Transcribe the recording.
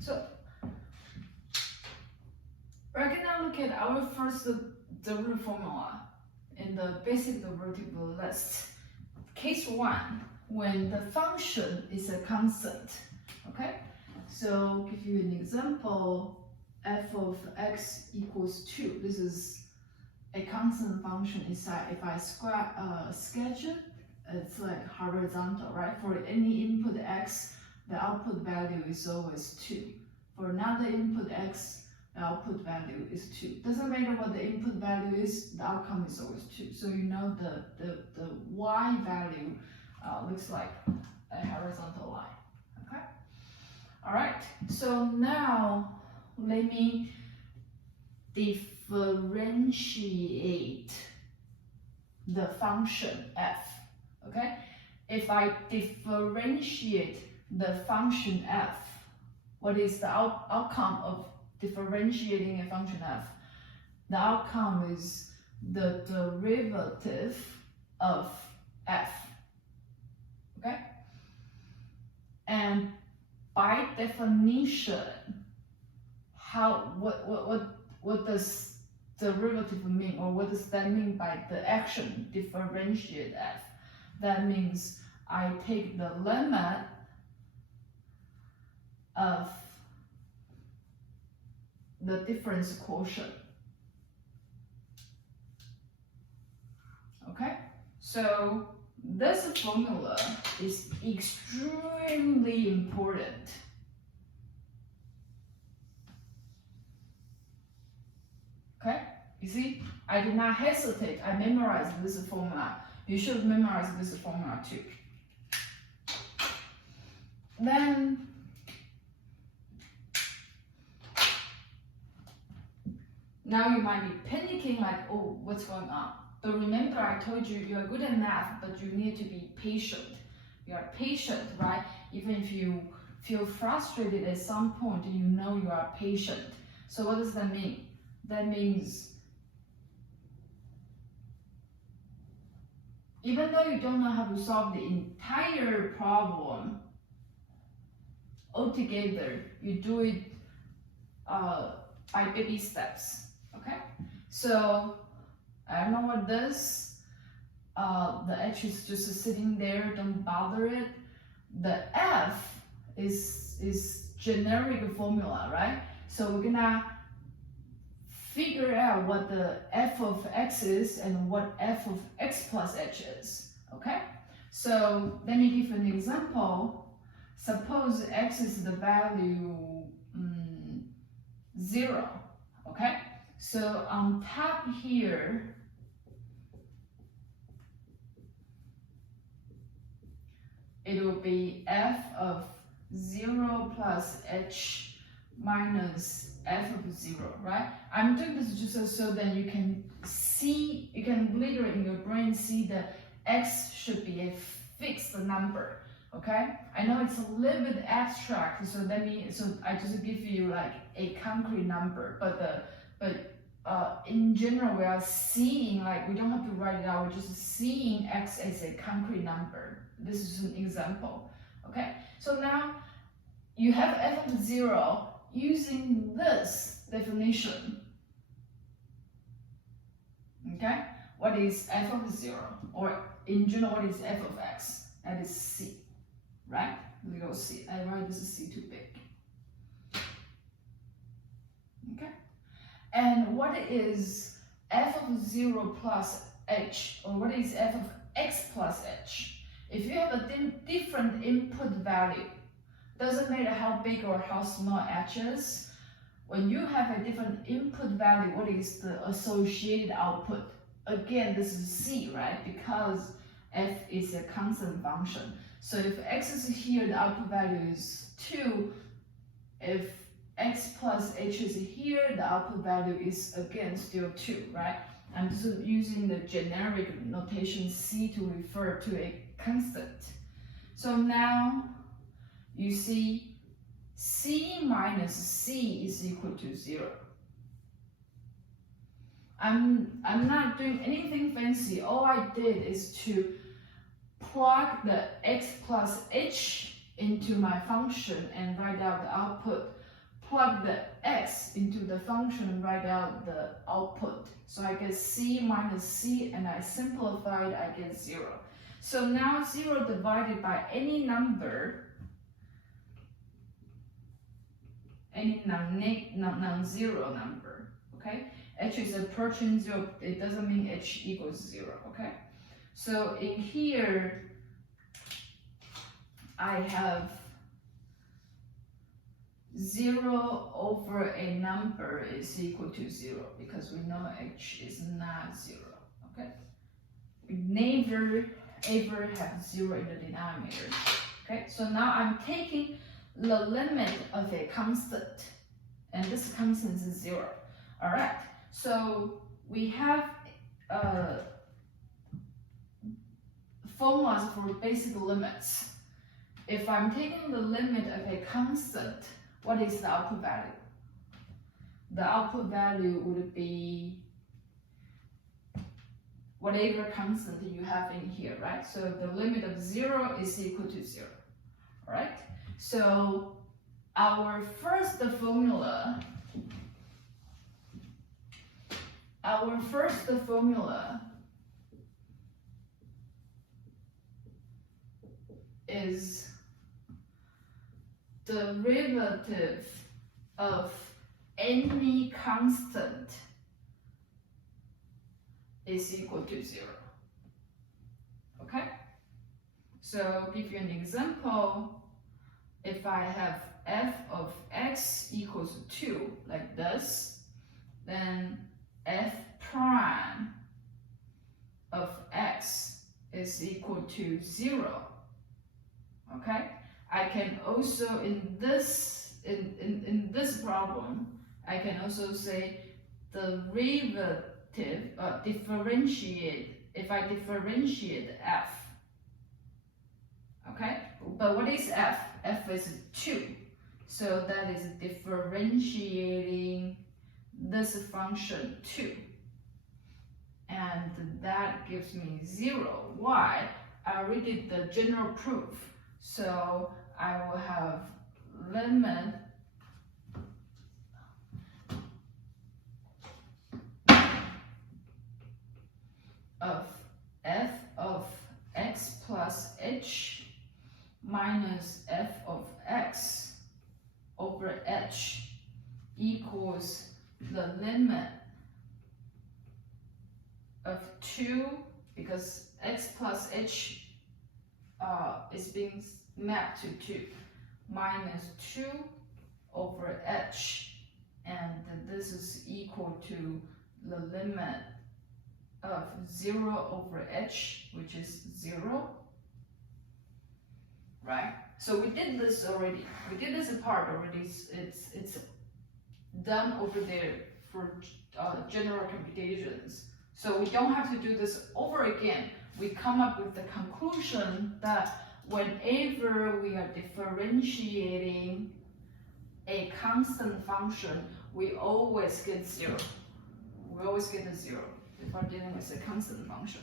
So we're gonna look at our first derivative formula in the basic derivative list. Case 1, when the function is a constant. Okay, so give you an example. F of x equals 2. This is a constant function inside. If I sketch it, it's like horizontal, right? For any input x, the output value is always 2. For another input x, the output value is 2. Doesn't matter what the input value is, the outcome is always 2. So you know the y value looks like a horizontal line. Okay. All right. So now let me differentiate the function f. Okay. If I differentiate the function f, what is the outcome of differentiating a function f? The outcome is the derivative of f. Okay? And by definition, what does derivative mean, or what does that mean by the action differentiate f? That means I take the limit of the difference quotient. Okay, so this formula is extremely important. Okay, you see, I did not hesitate. I memorized this formula. You should memorize this formula too. Then now you might be panicking like, oh, what's going on? But remember, I told you, you are good at math, but you need to be patient. You are patient, right? Even if you feel frustrated at some point, you know you are patient. So what does that mean? That means even though you don't know how to solve the entire problem altogether, you do it by baby steps. Okay, so I don't know what this. The h is just sitting there. Don't bother it. The f is generic formula, right? So we're gonna figure out what the f of x is and what f of x plus h is. Okay, so let me give an example. Suppose x is the value 0. Okay, so on top here, it will be f of 0 plus h minus f of 0, right? I'm doing this just so that you can see, you can literally in your brain see that x should be a fixed number. Okay, I know it's a little bit abstract, so I just give you like a concrete number, but in general we are seeing, like, we don't have to write it out, we're just seeing x as a concrete number. This is an example. Okay, so now you have f of 0 using this definition. Okay, what is f of 0, or in general what is f of x? That is c. Right? Little c. I write this c too big. Okay? And what is f of 0 plus h, or what is f of x plus h? If you have a different input value, doesn't matter how big or how small h is, when you have a different input value, what is the associated output? Again, this is c, right? Because f is a constant function. So if x is here, the output value is 2. If x plus h is here, the output value is again still 2, right? I'm just using the generic notation c to refer to a constant. So now you see c minus c is equal to 0. I'm not doing anything fancy. All I did is to plug the x plus h into my function and write out the output. plug the x into the function and write out the output. So I get c minus c, and I simplify it, I get 0. So now 0 divided by any number, any non-zero number, okay? H is approaching 0, it doesn't mean h equals 0, okay? So in here, I have 0 over a number is equal to 0 because we know h is not 0, okay? We never ever have 0 in the denominator, okay? So now I'm taking the limit of a constant, and this constant is 0, all right? So we have formulas for basic limits. If I'm taking the limit of a constant, what is the output value? The output value would be whatever constant you have in here, right? So the limit of 0 is equal to 0, all right? So our first formula is derivative of any constant is equal to 0, okay? So I'll give you an example. If I have f of x equals 2, like this, then f prime of x is equal to 0, okay? I can also, in this problem, I can also say differentiate, if I differentiate f, okay? But what is f? F is 2, so that is differentiating this function 2, and that gives me 0. Why? I already did the general proof, so I will have limit of f of x plus h minus f of x over h equals the limit of 2, because x plus h is being mapped to 2, minus 2 over h, and this is equal to the limit of 0 over h, which is 0, right? So we did this already. We did this part already. It's done over there for general computations. So we don't have to do this over again. We come up with the conclusion that whenever we are differentiating a constant function, we always get 0. We always get a 0 if we're dealing with a constant function.